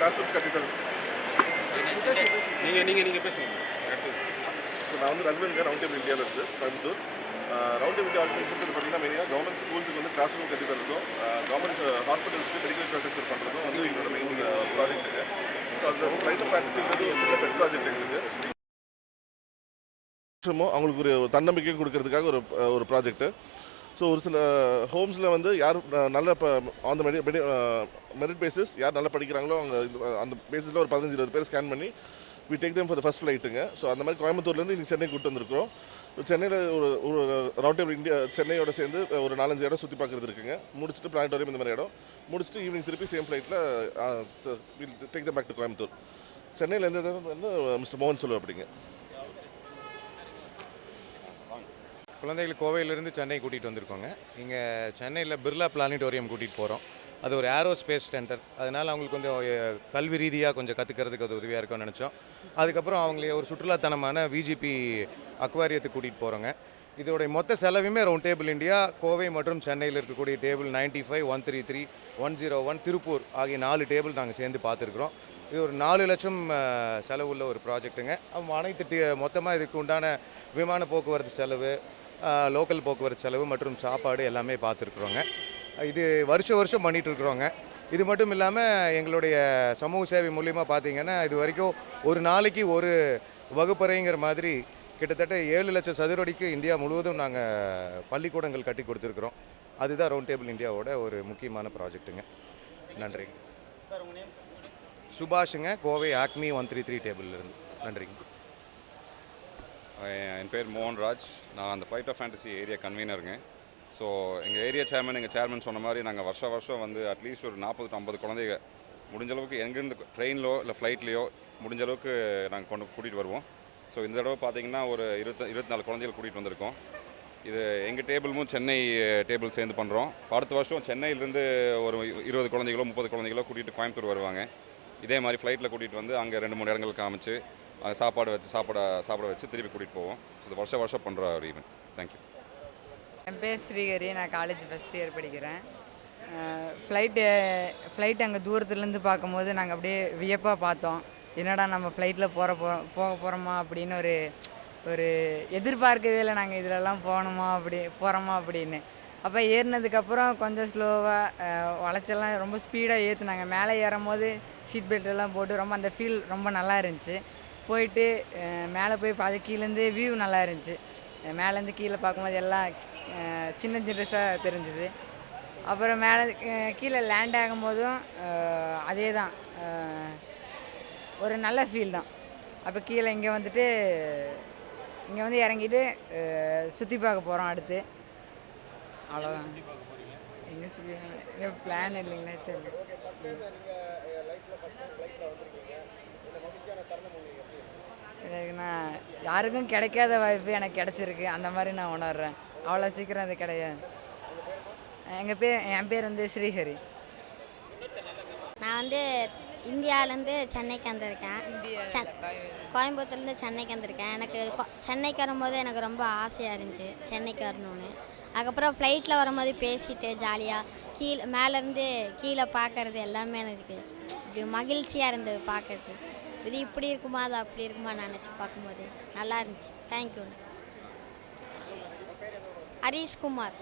காஸ்டம்ஸ் கட்டித்தல் நீங்கள் நீங்கள் நீங்கள் பேசுங்க. ஸோ நான் வந்து Raghavan round table round table organisation பார்த்தீங்கன்னா மெயினாக கவர்மெண்ட் ஸ்கூல்ஸுக்கு வந்து கிளாஸ் ரூம் கட்டித்தரதும் கவர்மெண்ட் ஹாஸ்பிட்டல்ஸ்க்கு மெடிக்கல் இன்ஃப்ராஸ்ட்ரக்சர் பண்ணுறதும் வந்து எங்களோட மெயின் ப்ராஜெக்ட் இருக்குது ஸோ அதில் ரைட் ஆஃப் ஃபேக்டரிங்கிறது ஒரு சின்ன பெட் ப்ராஜெக்ட் அவங்களுக்கு ஒரு தன்னம்பிக்கையும் கொடுக்கறதுக்காக ஒரு ஒரு ப்ராஜெக்ட்டு ஸோ ஒரு சில uh, ஹோம்ஸில் வந்து யார் uh, நல்ல இப்போ ஆன் த மெடி மெடி மெரிட் பேசிஸ் யார் நல்லா படிக்கிறாங்களோ அவங்க அந்த பேசிஸில் ஒரு பதினஞ்சு இருபது பேர் ஸ்கேன் பண்ணி we take them for first ஃப்ளைட்டுங்க so அந்த மாதிரி கோயம்புத்தூர்லேருந்து இன்றைக்கி சென்னை கூட்டு வந்திருக்கிறோம். சென்னையில் ஒரு ஒரு uh, ரவுண்ட் டேபிள் இந்தியா சென்னையோட சேர்ந்து ஒரு நாலஞ்சு இடம் சுற்றி பார்க்குறது இருக்குங்க. முடிச்சுட்டு பிளானட்டோரியம் இந்த மாதிரி இடம். முடிச்சுட்டு ஈவினிங் திருப்பி சேம் ஃப்ளைட்டில் take the back to Coimbatore. சென்னையில் எந்த இடம் வந்து மிஸ்டர் மோகன் சொல்லுவோம் அப்படிங்க குழந்தைகள் கோவையிலேருந்து சென்னை கூட்டிகிட்டு வந்திருக்கோங்க. இங்கே சென்னையில் பிர்லா பிளானிட்டோரியம் கூட்டிகிட்டு போகிறோம் அது ஒரு ஏரோ ஸ்பேஸ் சென்டர். அதனால் அவங்களுக்கு கொஞ்சம் கல்வி ரீதியாக கொஞ்சம் கற்றுக்கிறதுக்கு அது உதவியாக இருக்கும்னு நினச்சோம். அதுக்கப்புறம் அவங்களே ஒரு சுற்றுலாத்தனமான விஜிபி அக்வாரியத்துக்கு கூட்டிகிட்டு போகிறோங்க இதோடைய மொத்த செலவுமே ரவுண்ட் டேபிள் இந்தியா கோவை மற்றும் சென்னையில் இருக்கக்கூடிய table ninety five one three three one zero one Tiruppur ஆகிய நாலு டேபிள் நாங்கள் சேர்ந்து பார்த்துருக்குறோம். இது ஒரு நாலு லட்சம் செலவுள்ள ஒரு ப்ராஜெக்ட்டுங்க அவ் அனைத்து மொத்தமாக இதுக்கு உண்டான விமான போக்குவரத்து செலவு லோக்கல் போக்குவரத்து செலவு மற்றும் சாப்பாடு எல்லாமே பார்த்துருக்குறோங்க. இது வருஷம் வருஷம் பண்ணிட்டு இருக்கிறோங்க இது மட்டும் இல்லாமல் எங்களுடைய சமூக சேவை மூலியமாக பார்த்தீங்கன்னா இது வரைக்கும் ஒரு நாளைக்கு ஒரு வகுப்பறைங்கிற மாதிரி கிட்டத்தட்ட ஏழு லட்சம் சதுரடிக்கு இந்தியா முழுவதும் நாங்கள் பள்ளிக்கூடங்கள் கட்டி கொடுத்துருக்குறோம். அதுதான் ரவுண்ட் டேபிள் இந்தியாவோட ஒரு முக்கியமான ப்ராஜெக்ட்டுங்க. நன்றிங்க சுபாஷுங்க Kovai Acme one three three டேபிள்லேருந்து நன்றிங்க. என் பேர் மோகன்ராஜ். நான் அந்த ஃப்ளைட் ஆஃப் ஃபேண்டசி ஏரியா கன்வீனருங்க ஸோ எங்கள் ஏரியா சேர்மன் எங்கள் சேர்மன் சொன்ன மாதிரி நாங்கள் வருஷம் வருஷம் வந்து அட்லீஸ்ட் ஒரு நாற்பது டு ஐம்பது குழந்தைங்க முடிஞ்ச அளவுக்கு எங்கேருந்து ட்ரெயினிலோ இல்லை ஃப்ளைட்லேயோ முடிஞ்ச அளவுக்கு நாங்கள் கொண்டு கூட்டிகிட்டு வருவோம். ஸோ இந்த தடவை பார்த்திங்கன்னா ஒரு இருபத்தி இருபத்தி நாலு குழந்தைகள் கூட்டிகிட்டு வந்திருக்கோம். இது எங்கள் டேபிளும் சென்னை டேபிள் சேர்ந்து பண்ணுறோம் அடுத்த வருஷம் சென்னையிலேருந்து ஒரு இருபது குழந்தைகளோ முப்பது குழந்தைகளோ கூட்டிகிட்டு கோயம்புத்தூர் வருவாங்க. இதே மாதிரி ஃப்ளைட்டில் கூட்டிகிட்டு வந்து அங்கே ரெண்டு மூணு இடங்கள் காமிச்சு சாப்பாடு வச்சு சாப்பாட சாப்பிட வச்சு திருப்பி கூட்டிகிட்டு போவோம். ஸோ இது வருஷம் வருஷம் பண்ணுற ஒரு ஈவெண்ட் தேங்க்யூ என் பேர் ஸ்ரீஹரி. நான் காலேஜ் ஃபஸ்ட் இயர் படிக்கிறேன். ஃப்ளைட்டு ஃப்ளைட் அங்கே தூரத்துலேருந்து பார்க்கும்போது நாங்கள் அப்படியே வியப்பாக பார்த்தோம். என்னடா நம்ம ஃப்ளைட்டில் போகிற போ போக போகிறோமா அப்படின்னு ஒரு ஒரு எதிர்பார்க்கவே இல்லை. நாங்கள் இதிலெல்லாம் போகணுமா அப்படி போகிறோமா அப்படின்னு. அப்போ ஏறினதுக்கப்புறம் கொஞ்சம் ஸ்லோவாக வளைச்செல்லாம் ரொம்ப ஸ்பீடாக ஏற்றுனாங்க மேலே ஏறும் போது சீட் பெல்ட் எல்லாம் போட்டு ரொம்ப அந்த ஃபீல் ரொம்ப நல்லா இருந்துச்சு. போயிட்டு மேலே போய் பார்த்து கீழேருந்து வியூ நல்லா இருந்துச்சு. மேலேருந்து கீழே பார்க்கும்போது எல்லாம் சின்ன சின்னசாக தெரிஞ்சுது. அப்புறம் மேலே கீழே லேண்ட் ஆகும்போதும் அதே தான் ஒரு நல்ல ஃபீல் தான். அப்போ கீழே இங்கே வந்துட்டு இங்கே வந்து இறங்கிட்டு சுற்றி பார்க்க போகிறோம் அடுத்து. அவ்வளோதான் எங்கே சுற்றி பிளான் இல்லைங்களே தெரியல. யாருக்கும் கிடைக்காத வாய்ப்பு எனக்கு கிடைச்சிருக்கு. அந்த மாதிரி நான் உணர்றேன். அவ்வளோ சீக்கிரம் அது கிடையாது. எங்கள் பேர் என் பேர் வந்து ஸ்ரீஹரி. நான் வந்து இந்தியாவிலேருந்து சென்னைக்கு வந்திருக்கேன். கோயம்புத்தூர்லேருந்து சென்னைக்கு வந்திருக்கேன். எனக்கு சென்னைக்கு வரும்போது எனக்கு ரொம்ப ஆசையாக இருந்துச்சு சென்னைக்கு வரணும்னு. அதுக்கப்புறம் ஃப்ளைட்டில் வரும்போது பேசிட்டு ஜாலியாக கீழே மேலேருந்து கீழே பார்க்கறது எல்லாமே எனக்கு இப்படி மகிழ்ச்சியாக இருந்தது பார்க்கறது இது இப்படி இருக்குமா அது அப்படி இருக்குமா நினச்சி பார்க்கும்போது நல்லா இருந்துச்சு. Thank you Harishkumar.